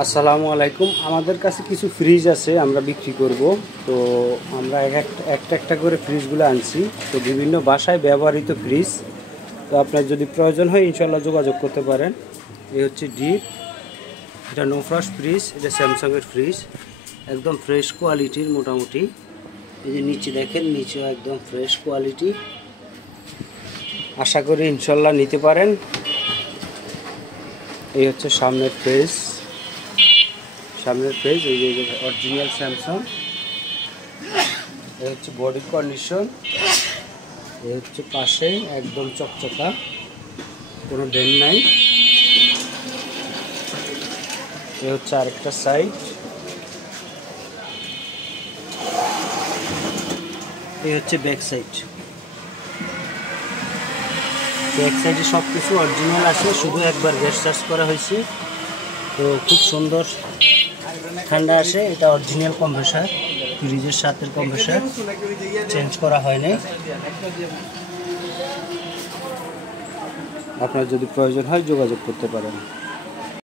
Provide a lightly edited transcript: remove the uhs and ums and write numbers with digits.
আসসালামু আলাইকুম। আমাদের কাছে কিছু ফ্রিজ আছে, আমরা বিক্রি করব। তো আমরা একটা করে ফ্রিজগুলো আনছি। তো বিভিন্ন বাসায় ব্যবহৃত ফ্রিজ। তো আপনার যদি প্রয়োজন হয় ইনশাল্লাহ যোগাযোগ করতে পারেন। এই হচ্ছে ডিপ, এটা নো ফ্রস্ট ফ্রিজ, এটা স্যামসাংয়ের ফ্রিজ, একদম ফ্রেশ কোয়ালিটির মোটামুটি। এই যে নিচে দেখেন, নিচেও একদম ফ্রেশ কোয়ালিটি। আশা করি ইনশাল্লাহ নিতে পারেন। এই হচ্ছে সামনের ফ্রিজ, এই যে অরিজিনাল স্যামসাং। এই হচ্ছে বডি কন্ডিশন, এই হচ্ছে পাশে একদম চকচকা, কোনো ডেন নাই। এই হচ্ছে আরেকটা সাইড, এই হচ্ছে ব্যাক সাইডে সব কিছু অরিজিনাল আছে, শুধু একবার গ্যাস চার্জ করা হয়েছে। তো খুব সুন্দর ঠান্ডা আসে। এটা অরিজিনাল কম্প্রেসার, ফ্রিজের সাথে কম্প্রেসার চেঞ্জ করা হয়নি। আপনার যদি প্রয়োজন হয় যোগাযোগ করতে পারেন।